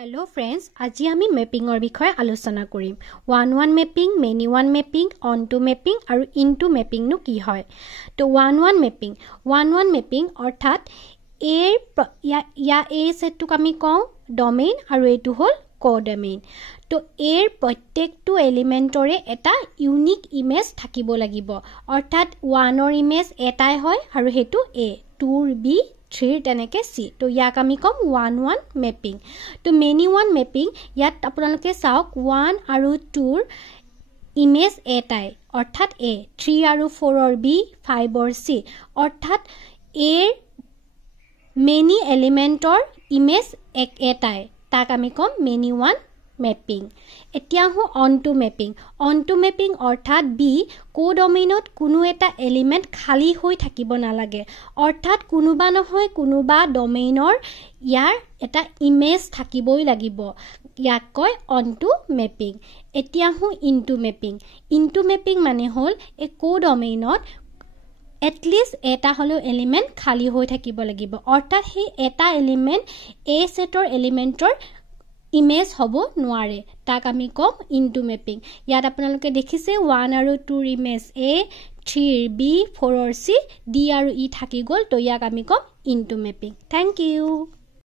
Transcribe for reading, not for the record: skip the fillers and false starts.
Hello friends, আজি আমি মেপিংৰ বিষয়ে আলোচনা কৰিম। 1-1 mapping, many one mapping, onto mapping আৰু into মেপিং নো কি হয়? তো 1-1 মেপিং, 1-1 মেপিং অৰ্থাৎ এই সেটটোক আমি কওঁ ডমেইন আৰু এইটো হ'ল কোডমেইন। তো এৰ প্ৰত্যেকটো এলিমেন্টৰে এটা ইউনিক ইমেজ থাকিব লাগিব। অৰ্থাৎ 1ৰ ইমেজ এটাই হয় আৰু হেতু a, 2ৰ b, 3 তেনেকে c। তো ইয়াক আমি কম 1-1 মেপিং। তো many one মেপিং ইয়াত আপোনালোকে চাওক 1 আৰু 2ৰ ইমেজ এটাই অৰ্থাৎ a, 3 আৰু 4ৰ b, 5ৰ c। অৰ্থাৎ এৰ many এলিমেন্টৰ ইমেজ এটাই তাক আমি কম many one মেপিং। এতিয়া হো onto মেপিং। onto মেপিং অৰ্থাৎ b কোডমেইনত কোনো এটা এলিমেন্ট খালি হৈ থাকিব নালাগে। অৰ্থাৎ কোনোবা নহয় কোনোবা ডমেইনৰ ইয়াৰ এটা ইমেজ থাকিবই লাগিব। ইয়াক কয় onto মেপিং। এতিয়া হো into মেপিং। into মেপিং মানে হ'ল এ কোডমেইনত at least এটা হলো এলিমেন্ট খালি হৈ থাকিব লাগিব। অৰ্থাৎ হে এটা এলিমেন্ট a সেটৰ এলিমেন্টৰ ইমেজ হ'ব নোৱাৰে তাক আমি কম into মেপিং। ইয়াত আপোনালোকে দেখিছে 1 আৰু 2ৰ ইমেজ a, 3ৰ b, 4ৰ c, d আৰু e থাকি গ'ল। তো ইয়াক আমি come into mapping. Thank U.